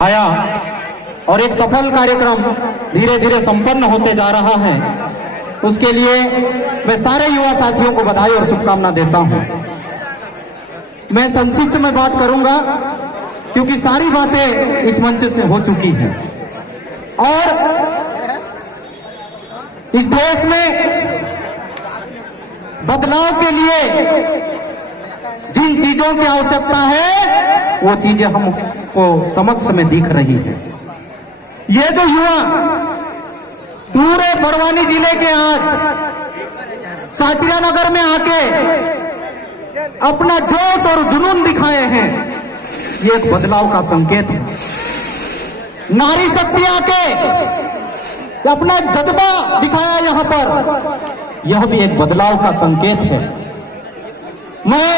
आया और एक सफल कार्यक्रम धीरे धीरे संपन्न होते जा रहा है। उसके लिए मैं सारे युवा साथियों को बधाई और शुभकामना देता हूं। मैं संक्षिप्त में बात करूंगा क्योंकि सारी बातें इस मंच से हो चुकी हैं और इस देश में बदलाव के लिए जिन चीजों की आवश्यकता है वो चीजें हमको समक्ष में दिख रही है। ये जो युवा पूरे बड़वानी जिले के आज साचरिया नगर में आके अपना जोश और जुनून दिखाए हैं, ये एक बदलाव का संकेत है। नारी शक्ति आके अपना जज्बा दिखाया यहां पर, यह भी एक बदलाव का संकेत है। मैं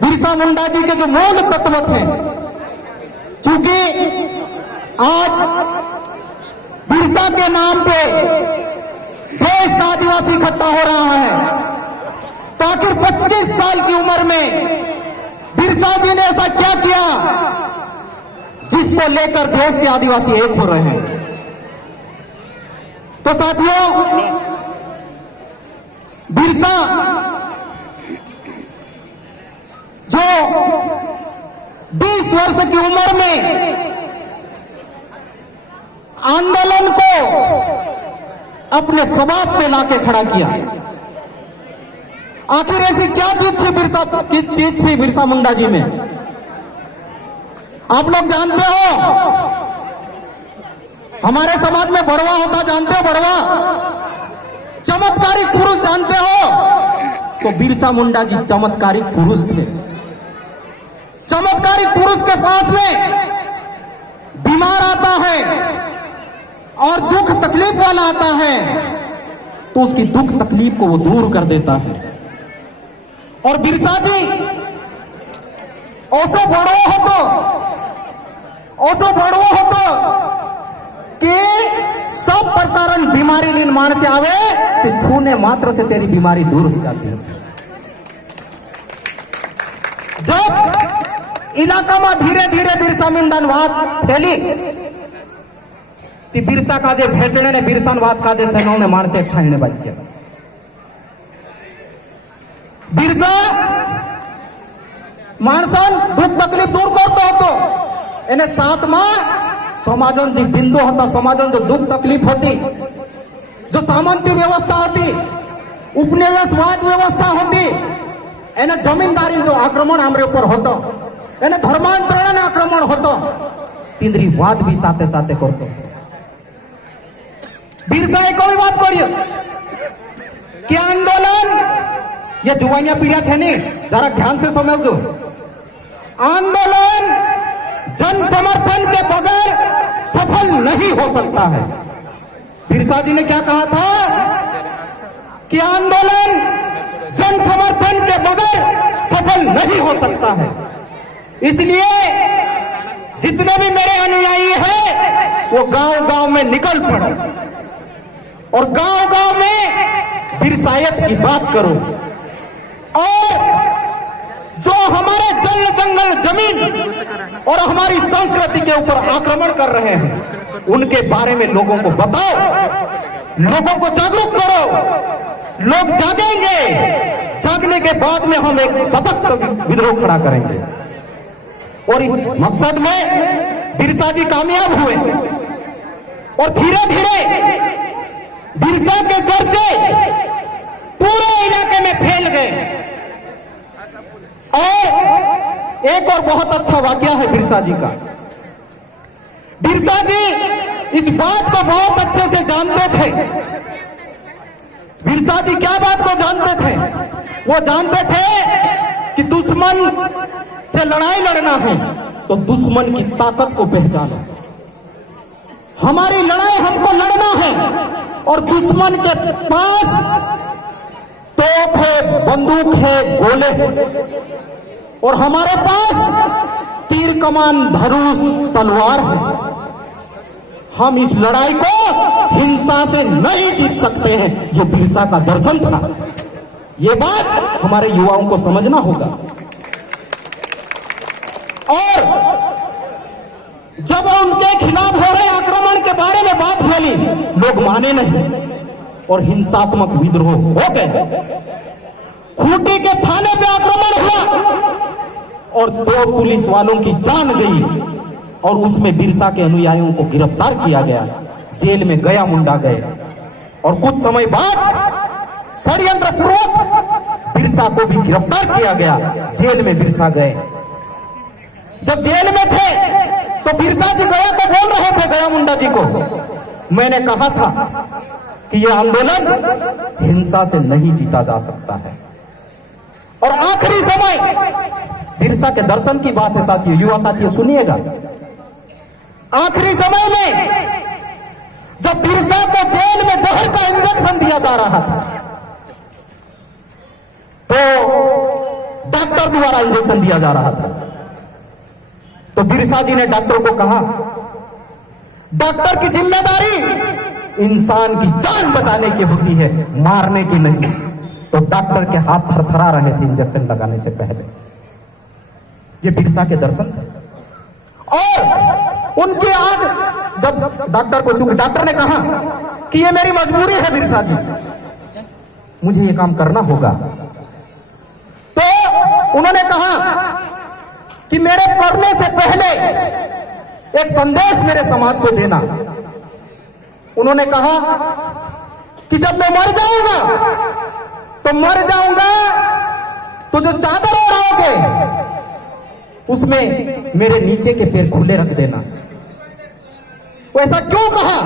बिरसा मुंडा जी के जो मूल तत्व थे, चूंकि आज बिरसा के नाम पे देश का आदिवासी इकट्ठा हो रहा है, तो आखिर 25 साल की उम्र में बिरसा जी ने ऐसा क्या किया जिसको लेकर देश के आदिवासी एक हो रहे हैं। तो साथियों, बिरसा जो 20 वर्ष की उम्र में आंदोलन को अपने स्वभाव पे लाके खड़ा किया, आखिर ऐसी क्या चीज थी बिरसा मुंडा जी में? आप लोग जानते हो, हमारे समाज में बड़वा होता, जानते हो बड़वा? चमत्कारिक पुरुष जानते हो? तो बिरसा मुंडा जी चमत्कारिक पुरुष थे। चमत्कारिक पुरुष के पास में बीमार आता है और दुख तकलीफ वाला आता है तो उसकी दुख तकलीफ को वो दूर कर देता है। और बिरसा जी ओसो बड़ो होतो कि सब प्रकार बीमारी लीन मानस आवे तो छूने मात्र से तेरी बीमारी दूर हो जाती है। जब इलाका में धीरे धीरे बिरसा मुंडावाद फैली ती बिरसा काजे भेटणे ने बिरसावाद काजे सैनों ने मानसे ठाईने बच्चे बिरसा माणसान दुख तकलीफ दूर करतो होतो एने साथमा समाजन जी बिंदु होता, समाजन जो दुख तकलीफ होती, जो सामंती व्यवस्था होती, उपनिवेशवाद व्यवस्था होती, एने जमीनदारी जो आक्रमण आमरे ऊपर होतो, एने धर्मांतरण आक्रमण होतो, तिंद्री वाद भी साथे साथे करतो। बिरसाए कोई बात करियो कि आंदोलन ये जुवानिया पीरिया है नहीं, जरा ध्यान से समझो। आंदोलन जन समर्थन के बगैर सफल नहीं हो सकता है। बिरसा जी ने क्या कहा था कि आंदोलन जन समर्थन के बगैर सफल नहीं हो सकता है। इसलिए जितने भी मेरे अनुयायी हैं वो गांव गांव में निकल पड़ो और गांव गांव में बिरसायत की बात करो और जो हमारे जल जंगल जमीन और हमारी संस्कृति के ऊपर आक्रमण कर रहे हैं उनके बारे में लोगों को बताओ, लोगों को जागरूक करो। लोग जागेंगे, जागने के बाद में हम एक सशक्त विद्रोह खड़ा करेंगे। और इस मकसद में बिरसा जी कामयाब हुए और धीरे धीरे बिरसा के चर्चे पूरे इलाके में फैल गए। और एक और बहुत अच्छा वाकया है बिरसा जी का। बिरसा जी इस बात को बहुत अच्छे से जानते थे। बिरसा जी क्या बात को जानते थे? वो जानते थे कि दुश्मन से लड़ाई लड़ना है तो दुश्मन की ताकत को पहचानो। हमारी लड़ाई हमको लड़ना है और दुश्मन के पास तोप है, बंदूक है, गोले है और हमारे पास तीर कमान, धनुष, तलवार है। हम इस लड़ाई को हिंसा से नहीं जीत सकते हैं। ये बिरसा का दर्शन था। ये बात हमारे युवाओं को समझना होगा। और जब उनके खिलाफ हो रहे आक्रमण के बारे में बात फैली, लोग माने नहीं और हिंसात्मक विद्रोह हो गए। खूंटी के थाने पे आक्रमण हुआ और 2 पुलिस वालों की जान गई और उसमें बिरसा के अनुयायियों को गिरफ्तार किया गया, जेल में गया मुंडा गए और कुछ समय बाद षड्यंत्र पूर्वक बिरसा को भी गिरफ्तार किया गया, जेल में बिरसा गए। जब जेल में थे तो बिरसा जी गया को बोल रहे थे, गया मुंडा जी को, मैंने कहा था कि यह आंदोलन हिंसा से नहीं जीता जा सकता है। और आखिरी समय बिरसा के दर्शन की बात है साथियों, युवा साथियों सुनिएगा। आखिरी समय में जब बिरसा को जेल में जहर का इंजेक्शन दिया जा रहा था तो डॉक्टर द्वारा इंजेक्शन दिया जा रहा था, तो बिरसा जी ने डॉक्टर को कहा, डॉक्टर की जिम्मेदारी इंसान की जान बचाने की होती है, मारने की नहीं। तो डॉक्टर के हाथ थरथरा रहे थे इंजेक्शन लगाने से पहले। ये बिरसा के दर्शन थे। और उनके आज जब डॉक्टर को, चूंकि डॉक्टर ने कहा कि ये मेरी मजबूरी है बिरसा जी, मुझे ये काम करना होगा, तो उन्होंने कहा कि मेरे मरने से पहले एक संदेश मेरे समाज को देना। उन्होंने कहा कि जब मैं मर जाऊंगा तो मर जाऊंगा तो जो चादर ओढ़ाओगे उसमें मेरे नीचे के पैर खुले रख देना। वो ऐसा क्यों कहा?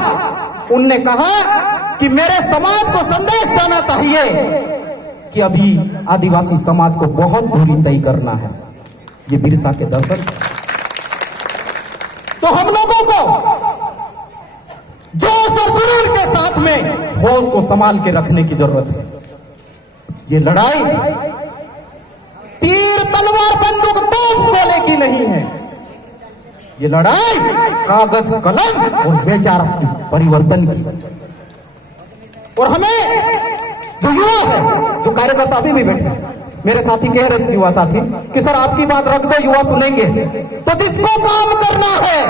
उनने कहा कि मेरे समाज को संदेश जाना चाहिए कि अभी आदिवासी समाज को बहुत दूरी तय करना है। ये बिरसा के दर्शन। तो हम लोगों को जोश और जुनून के साथ में होश को संभाल के रखने की जरूरत है। ये लड़ाई तीर तलवार बंदूक तोप गोले की नहीं है। ये लड़ाई कागज कलम और विचार परिवर्तन की। और हमें जो युवा है, जो कार्यकर्ता अभी भी बैठे, मेरे साथी कह रहे युवा साथी कि सर आपकी बात रख दो, युवा सुनेंगे। तो जिसको काम करना है,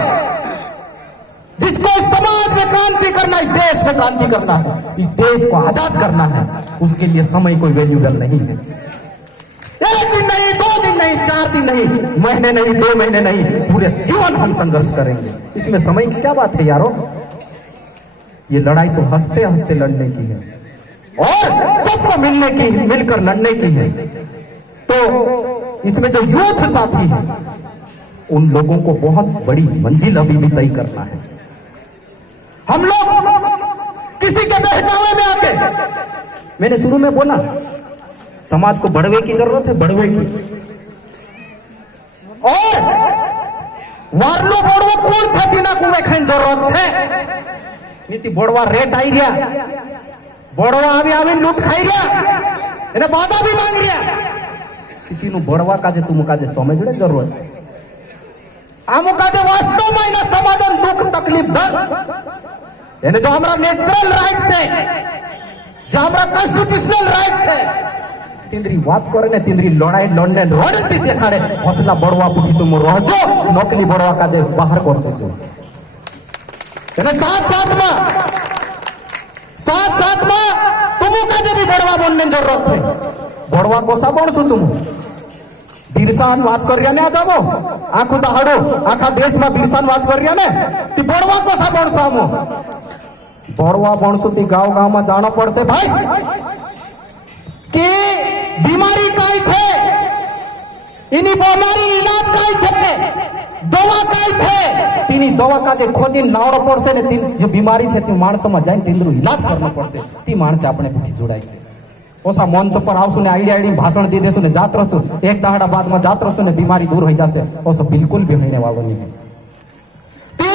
जिसको इस समाज में क्रांति करना, इस देश में क्रांति करना है, इस देश को आजाद करना है, उसके लिए समय कोई वैल्यूबल नहीं है। 1 दिन नहीं, 2 दिन नहीं, 4 दिन नहीं, महीने नहीं, 2 महीने नहीं, पूरे जीवन हम संघर्ष करेंगे। इसमें समय की क्या बात है यारो? ये लड़ाई तो हंसते हंसते लड़ने की है और सबको मिलने की, मिलकर लड़ने की है। तो इसमें जो यूथ साथी है उन लोगों को बहुत बड़ी मंजिल अभी भी तय करना है। हम लोग किसी के बहकावे में आके, मैंने शुरू में बोला समाज को बढ़वे की जरूरत है, बढ़वे की। और वार्लो बोड़वा कौन सा दिना को देखने जरूरत है नीति। बोड़वा रेट आई गया, बोड़वा आवी आवी लूट खाई गया, इन्हें बाधा भी मांग गया। तीनों बोड़वा का जे तुम का जे समझने जरूरत है। आमु का जे वास्तव में इन्हें समाजन दुख तकलीफ दर, यानी जो हमारा नेचुरल राइट है, जो हमारा कॉन्स्टिट्यूशनल राइट है, तिंद्री बात करे ने, तिंद्री लड़ाई लड़ने लड़ती देखाड़े, हौसला बढ़वा पुठी तुम रहो, नौकरी बढ़वा का जे बाहर करते जो। साथ में तुम का जे भी बढ़वा बनने जरूरत है। बढ़वा को सा बनसु तुम बिरसान बात कर रहा ने, आ जाओ आखो दहाड़ो आखा देश में बिरसान बात कर रहा ने, ती बढ़वा को सा बनसा मु बढ़वा बनसु ती गाँव गाँव में जाना पड़से भाई कि बीमारी काई छे, इनी बीमारी इलाज काई छे, दवा काई छे, तीनी दवा का जे खोजी लावड़ो पड़से ने, तीन जो बीमारी छे ती माणसो में जाइन तींद्रु इलाज करनो पड़से, ती माणसे आपणे पुठी जोड़ाई छे। ओसा मंच पर आवसु ने आईडी भाषण दे देसु ने जात रहसु, एक दहाड़ा बाद में जात रहसु ने बीमारी दूर हो जासे, ओसो बिल्कुल भी होने वालो नहीं है। ते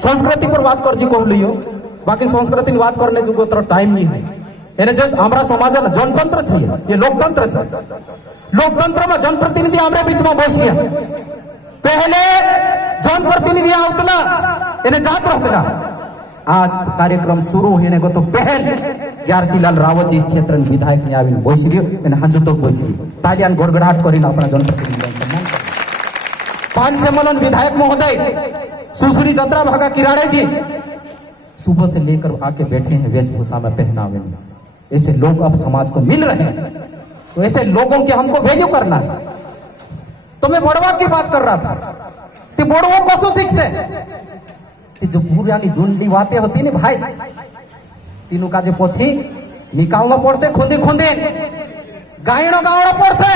संस्कृति पर बात कर जी कहू लियो, बाकी संस्कृति की बात करने जो तरह टाइम नहीं है। એને જે અમારા સમાજ जनतंत्र છે, ये लोकतंत्र છે। लोकतंत्र में जनप्रतिनिधि हमारे बीच में बस गया। पहले जनप्रतिनिधि आवतला એને जात रहतला। आज कार्यक्रम शुरू होने को तो पहल ग्यारसीलाल रावत इस क्षेत्र विधायक ने आવીને બોસી ગયો અને હજુ તો બોસી ગયો। તાલિયાન ગોળગડાટ કરીને આપણા जनप्रतिनिधि सम्मान पांचेमलन विधायक महोदय सुश्री चंद्रा भागा किराड़े जी सुबह से लेकर आके बैठे हैं वेशभूषा में, पहनावे में। ऐसे लोग अब समाज को मिल रहे हैं, तो ऐसे लोगों के हमको वैल्यू करना है। तो मैं बड़वा की बात कर रहा था कि बड़वो कसो सीख से कि जो पुरानी जुंडी बातें होती ना भाई, तीनों का जो पोछी निकालना पड़से, खुंदी खुंदी गायनो गावना पड़से,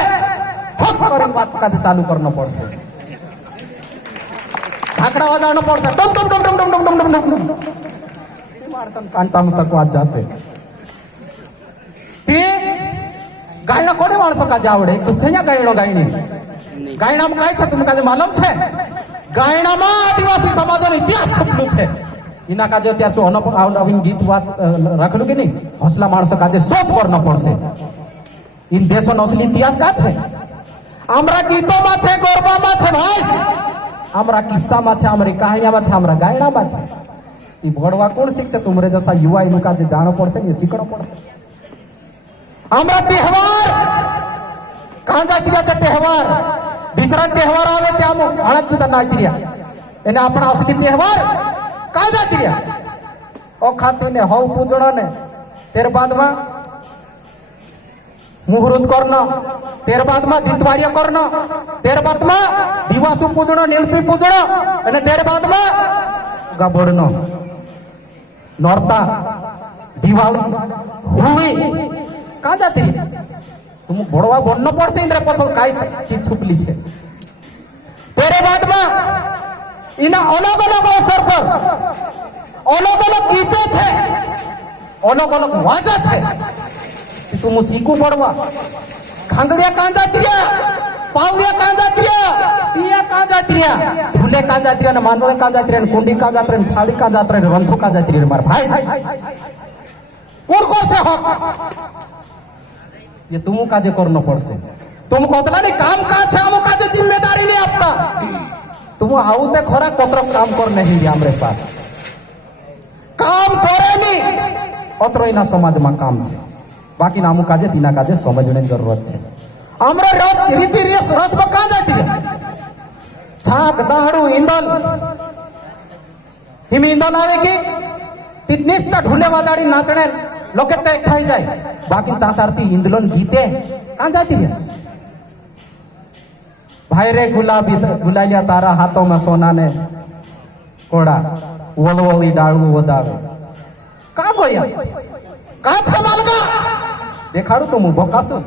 हक कर बात का चालू करना पड़से, ढाकड़ा बजाना पड़से, टम टम टम टम टम टम टम टम टम मारसन कांटा में तक वाज जासे कि गायना कोने माणसो का आवडे तो छया गायनो गायनी गायना में काय छे तुमका जे मालूम छे, गायना में आदिवासी समाजનો ઇતિહાસ છપલું છે। इना का जो त्यार नवीन गीत बात रखलू कि नहीं, हौसला माणसो का शोध करना पड़से। इन देशों असली इतिहास का छे, हमरा गीतों में छे, गरबा में छे भाई, हमरा किस्सा में छे, हमारी कहानिया में छे, हमरा गायना में छे। ई भड़वा कोण सीखसे? तुमरे जैसा युवा इनु का जानो पड़से, ये सीखना पड़से। हमरा तहेवार कहाँ जाती छे? तहेवार दूसरा तहेवार आवे त्या हणत सुधा नाची रह्या, एने आपणा असली तहेवार कहाँ जाती रह्या? ओ खाती ने हव पूजणो ने तेर बाद में मुहूर्त करना, तेर बाद में दितवार्य करना, तेर बाद में दिवासु पूजणो, नीलपी पूजणो, अने तेर बाद में गबड़नो, नोरता, दिवाली, होली कहाँ जाती है? तुम बड़वा बनना पड़से। इंद्र पछल काय चीज छुपली छे। तेरे बाद में इना अलग अलग अवसर पर अलग अलग गीते थे, अलग अलग वाजा छे। तुम सीखू बड़वा खांगड़िया कहाँ जाती रहा, पावलिया कहाँ जाती रहा, पिया कहाँ जाती रहा, ढूले कहाँ जाती रहा, मानवड़े कहाँ जाती रहा, कुंडी कहाँ जाती रहा, थाली कहाँ जाती रहा, रंथो कहाँ जाती रहा। मार भाई कौन कौन से हो ये तुम काजे करना पड़से। तुम कहतला नहीं काम का छे, हम काजे जिम्मेदारी नहीं आपता। तुम आउते खरा कतरो काम कर नहीं दिया हमरे पास काम सोरे नहीं अतरो इना समाज में काम छे। बाकी नामू काजे तीना काजे समझने जरूरत छे। हमरे रीति रस्म कहाँ जाती है? छाक दाहड़ू ईंदल हिम ईंदल आवे की तिनिस्ता ढूले वाजाड़ी नाचने लोके ते खाई जाए। बाकी चासारती इंदलन गीते कहाँ जाती है? भाई रे गुलाबी गुलालिया तारा हाथों में सोना ने कोड़ा वलवली डालू वदावे कहाँ गोया कहाँ था मालगा देखाड़ू तो मुंह बकासो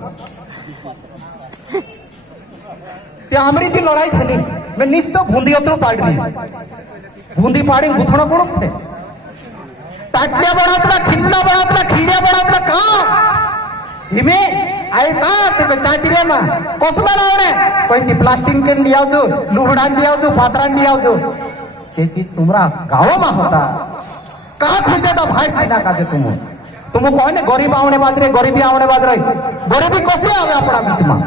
त्या आमरी जी लड़ाई छली मैं निस्तो बूंदी उतरो पाड़ रही बूंदी पाड़ी गुथणो कोण छे टाटलिया बनातला खिल्ला बनातला खीड़िया बनातला कहाँ हिमे आए कहाँ ते चाचरिया में कसला लावणे कोई ती प्लास्टिक के लिया जो लुहड़ा लिया जो पात्रा लिया जो ये चीज तुम्हारा गाँव में होता कहाँ खुल देता भाई सीधा काजे तुम कहो ने गरीब आवने बाज रहे गरीबी आवने बाज रहे गरीबी कसी आवे अपना बीच में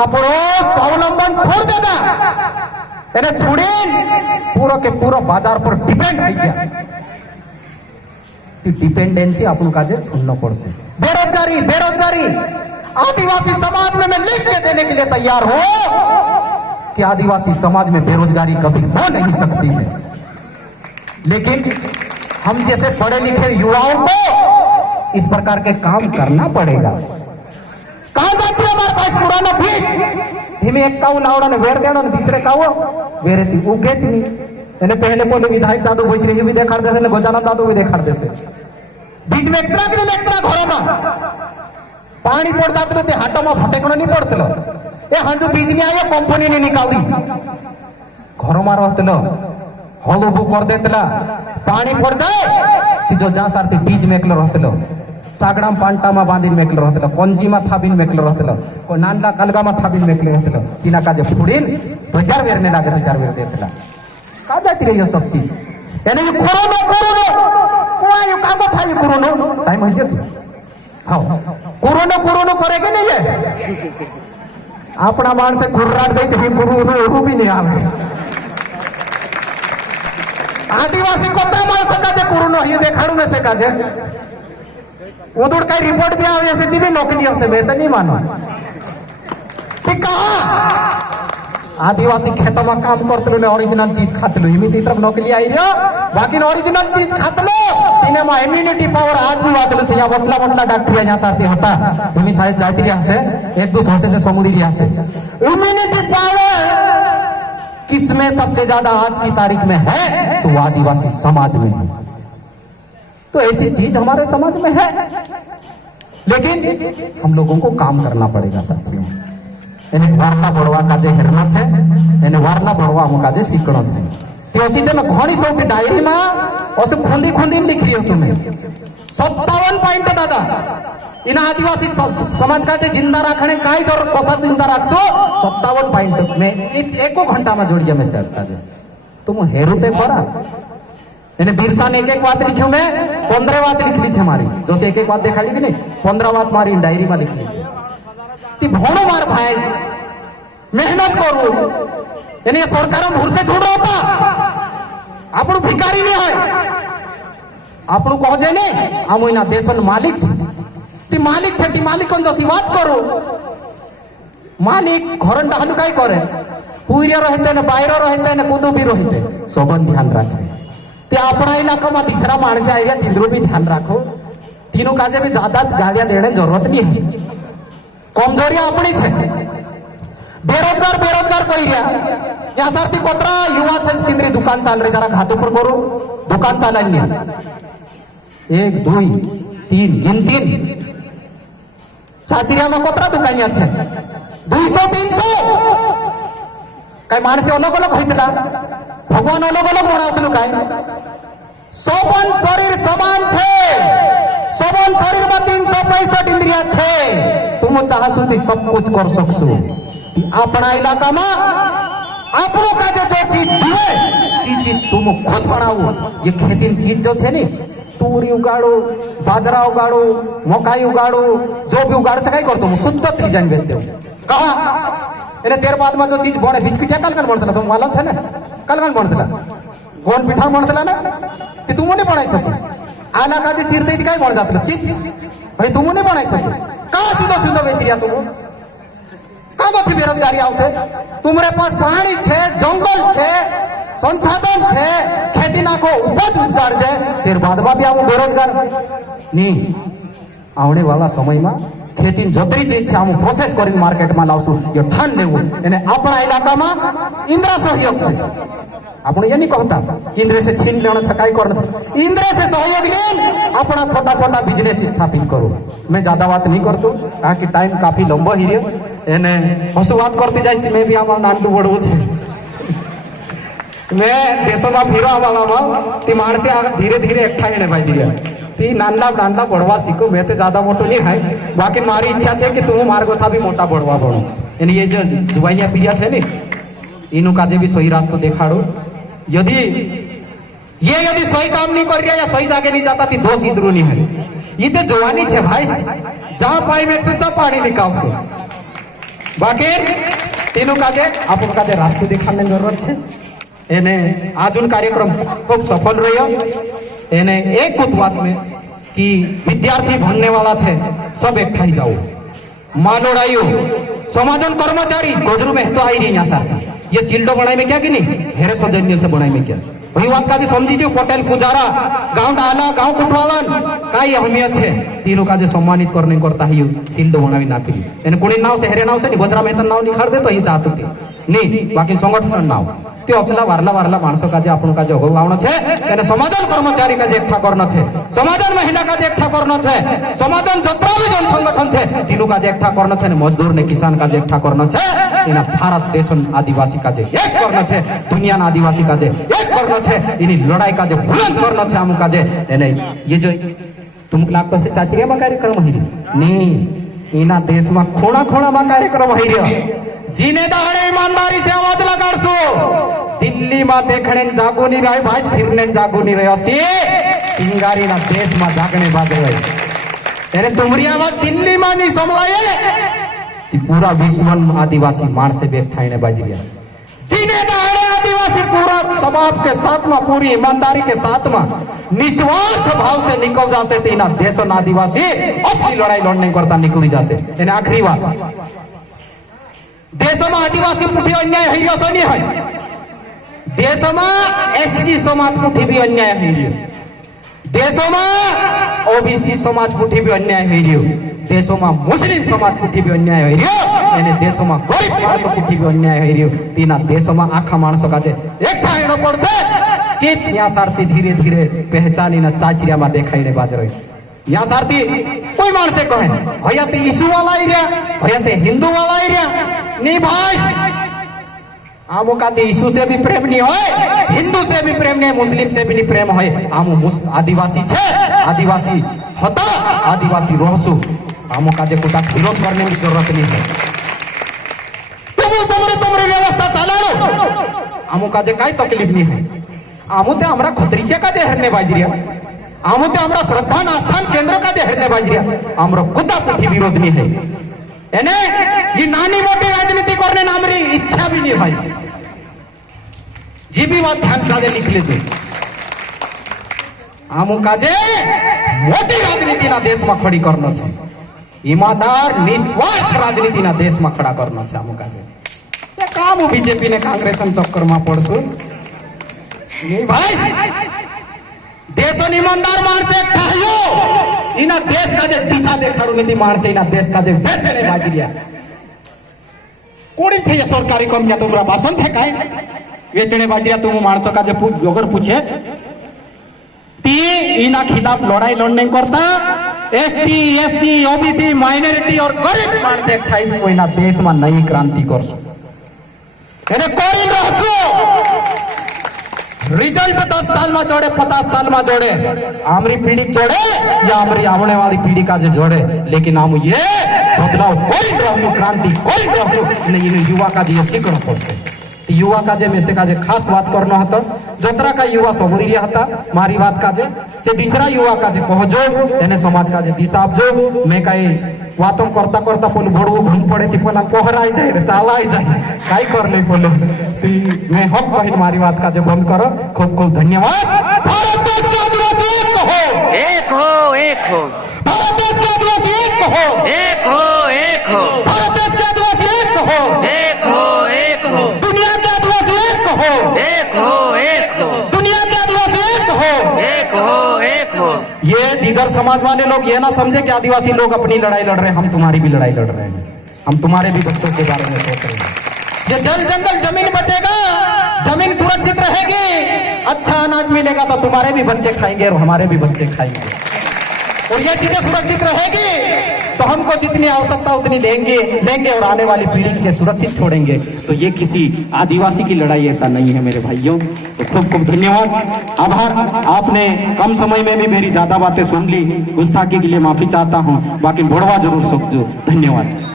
आपनो स्वावलंबन छोड़ देता एने छोड़ी पूरा के पूरा बाजार पर डिपेंड हो गया डिपेंडेंसी अपन काजे छोड़ना पड़से। बेरोजगारी बेरोजगारी आदिवासी समाज में मैं लिख के देने के लिए तैयार हूं कि आदिवासी समाज में बेरोजगारी कभी हो नहीं सकती है, लेकिन हम जैसे पढ़े लिखे युवाओं को इस प्रकार के काम करना पड़ेगा। कहाँ जाती है हमारे पास पुराना बीज हिमें एक काऊ लावड़ा ने वेर देना तीसरे काऊ वेरे थी उगेच नहीं એને पहले बोले विधायक दादू भोसरी भी देखाड़ देसे ने गजानन दादू भी देखाड़ देसे बीज में एकरा के एकरा घर में पानी पड़ जाते ते हाटो में फटेकणो नहीं पड़तलो ए हांजू बीज नहीं आयो कंपनी ने निकाल दी घर में रहतलो हलुबू कर देतला पानी पड़ जाए कि जो जा सारती बीज मेकलो रहतलो सागड़ा में पांटा में बांधी मेकलो रहतलो कंजी में थाबिन मेकलो रहतलो को नानला कलगा में थाबिन मेकलो रहतलो तिना काजे फुड़ीन तो जार वेरने लागे तो जार वेर देतला कहाँ जाती रही है सब चीज यानी ये कोरोना कोआ ये काम था ये कोरोना टाइम हो जाती हाँ कोरोना कोरोना करेगा नहीं है अपना मान से कुर्राट गई तो कोरोना भी नहीं आवे आदिवासी कोता मान सका जे कोरोना ये देखाड़ू में से काजे उधर का रिपोर्ट भी आवे ऐसे जी भी नौकरियों से मैं तो नहीं मानो ठीक कहा आदिवासी खेत में काम करते ने ओरिजिनल चीज खातलो इमिति तरफ नकली आई रे बाकी ओरिजिनल चीज खातलो इने में इम्यूनिटी पावर आज भी वाचलो छे या बटला बटला डॉक्टर यहाँ साथी होता तुम शायद जाती रहा से एक दो सौ से समुद्री रहा से इम्यूनिटी पावर किसमें सबसे ज्यादा आज की तारीख में है तो आदिवासी समाज में है। तो ऐसी चीज हमारे समाज में है लेकिन हम लोगों को काम करना पड़ेगा साथियों। એને વાર્તા ભણવા કાજે હેરનો છે એને વાર્તા ભણવા અમુક કાજે શીખણો છે તે ઓસી તેમે ઘણી સૌથી ડાયરીમાં ઓસે ખોંદી ખોંદીને લીખી રહ્યો તમે 57 પોઈન્ટ દાદા इना आदिवासी समाज का जिंदा रखने काय जरूरत कसा जिंदा रखसो 57 पॉइंट में एको घंटा में जोड़िए में से अटका जाए तुम हेरुते खरा એને बिरसा ने एक बात लिखी मैं 15 बात लिखली છે મારી જો से एक बात देखाડી कि नहीं 15 बात मारी डायरी में लिखली છે ती भोणो मार भाई मेहनत करू એને सरकार भूर से छोड़ होता આપણું ભિખારી નહીં હોય આપણું કહે ને આમ એના દેશનો માલિક છે ती मालिक છે ती मालिक कोण जसी बात करू मालिक घरन डालू काय करे पूर्य रहते ने बाहेर रहते ने कुदू भी रहते सोबन ध्यान रखे ते अपना इलाका में तीसरा माणसे आया तिंद्रो भी ध्यान रखो तीनों काजे भी ज्यादा गालियां देने जरूरत नहीं है कमजोरी अपनी है बेरोजगार बेरोजगार कोई रहा यहाँ सारथी कोतरा युवा है तिंद्री दुकान चाल रही जरा घात ऊपर करो दुकान चालानी 1 2 3 गिनती चाचिरिया में कोतरा दुकानिया थे 200 300 काय माणसे अलग अलग होइतला भगवान अलग अलग बनावतलु काय सोबन शरीर समान छे सोबन शरीर में 365 इंद्रिया छे तुम चाहसो ती सब कुछ कर सकसो अपना इलाका में आपनो का जो चीज जीवे चीज तुम खुद बनाओ ये खेती चीज जो छे नी तूरी उगाड़ो बाजरा उगाड़ो मकाई उगाड़ो जो भी उगाड़ से करतो शुद्ध थी जान बेचते हो कहा एने तेर बाद में जो चीज बने बिस्किट कल कल बनतला तुम मालूम थे ना कल कल बनतला गोन पिठा बनतला ना ती तुम नहीं बनाई सको आला का जे चिरते काय बन जातला चिप्स भाई तुम नहीं बनाई सको कहां सीधा सीधा बेच रिया तुम कहां थी बेरोजगारी आवसे तुम्हारे पास पानी छे जंगल छे संसाधन छे खेती नाखो उपज उजाड़ जाए तेर बाद में भी आऊं बेरोजगार नहीं आवने वाला समय में खेती जोतरी चीज छे आऊं प्रोसेस करीने मार्केट में लावसु ये ठान लेवू एने अपना इलाका में इंद्र सहयोग से आपण ये नहीं कहता इंद्र से छीन लेना छ काय करना इंद्र से सहयोग लेन अपना छोटा छोटा बिजनेस स्थापित करो मैं ज्यादा बात नहीं करतो कहा कि टाइम काफी लंबो ही रे एने हसु बात करती जाइस मैं भी आमा नानटू बड़वू छे मैं देशों में फिरो आवा ती माणसे धीरे धीरे एकठा येणे भाई दिया ती नानला नानला बड़वा सीखो मैं तो ज्यादा मोटो नहीं है बाकी मारी इच्छा है कि तुम मार्ग था भी मोटा बड़वा बनो यानी ये जो जुवाइया पीरिया है नी इनु काजे भी सही रास्ता दिखाड़ो यदि सही काम नहीं कर रहा या सही जाके नहीं जाता ती दोष इधरो नहीं है ये तो जवानी है भाई जहां पाई में से जब पानी निकाल से बाकी तीनों काजे आपन काजे रास्ते दिखाने की जरूरत है एने आजुन कार्यक्रम खूब सफल रही एने एक बात में कि विद्यार्थी भणने वाला छे सब एकठाई जाओ मालोड़ाइयो समाजन कर्मचारी गोजरू में तो आई रही यहाँ साथ ये सील्डो बनाई में क्या कि नहीं हेरे सौजन्य से बनाई में क्या वही बात का समझी जो पटेल पुजारा गांव डाला गांव कुटवालन काय अहमियत है तीनों का जो सम्मानित करने करता है सील्डो बनावी ना पी एने कोणी नाव से हेरे नाव से नहीं बजरा मेहता नाव निखाड़ दे तो ये चाहते थे नहीं बाकी संगठन नाव ते असला वारला वारला माणसों का जे आपण का जो लावणो छे एने समाजन कर्मचारी का जे एकठा करनो छे समाजन महिला का जे एकठा करनो छे समाजन जत्रा भी जन संगठन छे तीनों का जे एकठा करनो छे ने मजदूर ने किसान का जे एकठा करनो छे इना भारत देशन आदिवासी का जे एक करनो छे दुनिया ना आदिवासी का जे एक करनो छे इनी लड़ाई का जे बुलंद करनो छे आमु का जे एने ये जो तुमक लागतो से चाचरिया में कार्यक्रम हई नहीं इना देश में खोणा खोणा में कार्यक्रम हई रे जीने दाड़े ईमानदारी से आवाज लगाड़सो दिल्ली में देखने जागो नहीं रहे भाई फिरने जागो नहीं रहे असी चिंगारी ना देश में जागने बाजे रहे अरे तुम्हारी आवाज दिल्ली में नहीं संभलाए पूरा विश्व आदिवासी मार से बैठाने बाजी गया जीने दाड़े आदिवासी पूरा स्वभाव के साथ में पूरी ईमानदारी के साथ में निस्वार्थ भाव से निकल जासे तीना देश आदिवासी असली लड़ाई लड़ने करता निकली जासे आखिरी बात દેશોમાં આદિવાસી પુઠી અન્યાય થઈ રહ્યો છે નહીં હોય, દેશોમાં એસસી સમાજ પુઠી બી અન્યાય થઈ રહ્યો, દેશોમાં ઓબીસી સમાજ પુઠી બી અન્યાય થઈ રહ્યો, દેશોમાં મુસ્લિમ સમાજ પુઠી બી અન્યાય થઈ રહ્યો અને દેશોમાં ગરીબ માણસો પુઠી બી અન્યાય થઈ રહ્યો. તેના દેશોમાં આખા માણસો કાજે એક સાઈડો પડશે ચિત ત્યાં સારથી ધીરે ધીરે પહેચાનીને ચાચરિયામાં દેખાઈને બાજરો. यहाँ सारथी कोई मानसे कहे भैया ते ईसु वाला ही रहा, भैया ते हिंदू वाला ही रहा नहीं भाई. आमो का ईसु से भी प्रेम नहीं होए, हिंदू से भी प्रेम नहीं, मुस्लिम से भी नहीं प्रेम होए. आमो आदिवासी छे, आदिवासी होता आदिवासी रोहसु. आमो का कुछ विरोध करने की जरूरत नहीं है. तुमरे व्यवस्था चालाड़ो. आमो का काई तकलीफ नहीं है. आमो ते हमरा खतरीचे का हरने बाजरिया, आमो ते हमरा श्रद्धा आस्थान केंद्र का हरने बाजरिया. आमरो खुदा पुठी विरोध नहीं है. एने ये नानी मोटी राजनीति करने नामरी इच्छा भी नहीं भाई. जी भी बात ध्यान काजे लिख लेते. आमो काजे मोटी राजनीति ना देश में खड़ी करना है, ईमानदार निस्वार्थ राजनीति ना देश में खड़ा करना है. आमो काजे ये काम बीजेपी ने कांग्रेस चक्कर में पड़सू नहीं भाई. देश ईमानदार माणसे ठायो इना देश का जे दिशा देखाडू नहीं माणसे इना देश का जे वेचणे बाजरिया. कोणी छे सरकारी कंपनिया तुमरा भाषण छे काय वेचणे बाजरिया. तुम माणसों का जे वगर पूछे ती इना खिलाफ लड़ाई लड़ने करता एसटी एससी ओबीसी माइनॉरिटी और गरीब माणसे ठाई कोई ना देश में नई क्रांति करसो. एने कोई रहसो रिजल्ट 10 साल में जोड़े 50 साल में जोड़े आमरी पीढ़ी जोड़े या आमरी आने वाली पीढ़ी का जो जोड़े, लेकिन हम ये बदलाव कोई रहसु क्रांति कोई रहसु नहीं. युवा का जो सीखना पड़ते युवा का जे में से का जे खास बात करना हता जोतरा का युवा सबरी हता मारी बात का जे तीसरा युवा का जे कहजो एने समाज का जे दिशा आपजो. मैं कई वातों करता करता पोल भड़वू घूम पड़े थी पोला पोहराई जाए चालाई जाए काई कर ले पोलो ती मैं हक कही मारी बात का जे बंद करो. खूब खूब धन्यवाद. भारत देश के आदिवासी एक हो, एक हो. भारत देश के आदिवासी एक हो, एक हो, एक हो. भारत देश के आदिवासी एक हो, एक हो, एक हो. दुनिया के आदिवासी एक हो, एक हो, एक हो. दुनिया के आदिवासी एक हो, एक हो, एक हो. ये दीगर समाज वाले लोग ये ना समझे कि आदिवासी लोग अपनी लड़ाई लड़ रहे हैं, हम तुम्हारी भी लड़ाई लड़ रहे हैं. हम तुम्हारे भी बच्चों के बारे में सोच रहे हैं. ये जल जंगल जमीन बचेगा, जमीन सुरक्षित रहेगी, अच्छा अनाज मिलेगा तो तुम्हारे भी बच्चे खाएंगे और हमारे भी बच्चे खाएंगे. और ये चीजें सुरक्षित रहेगी तो हमको जितनी आवश्यकता उतनी लेंगे और आने वाली पीढ़ी के लिए सुरक्षित छोड़ेंगे. तो ये किसी आदिवासी की लड़ाई ऐसा नहीं है मेरे भाइयों. तो खूब खूब धन्यवाद, आभार. आपने कम समय में भी मेरी ज्यादा बातें सुन ली, गुस्ताखी के लिए माफी चाहता हूँ, बाकी बढ़वा जरूर समझो. धन्यवाद.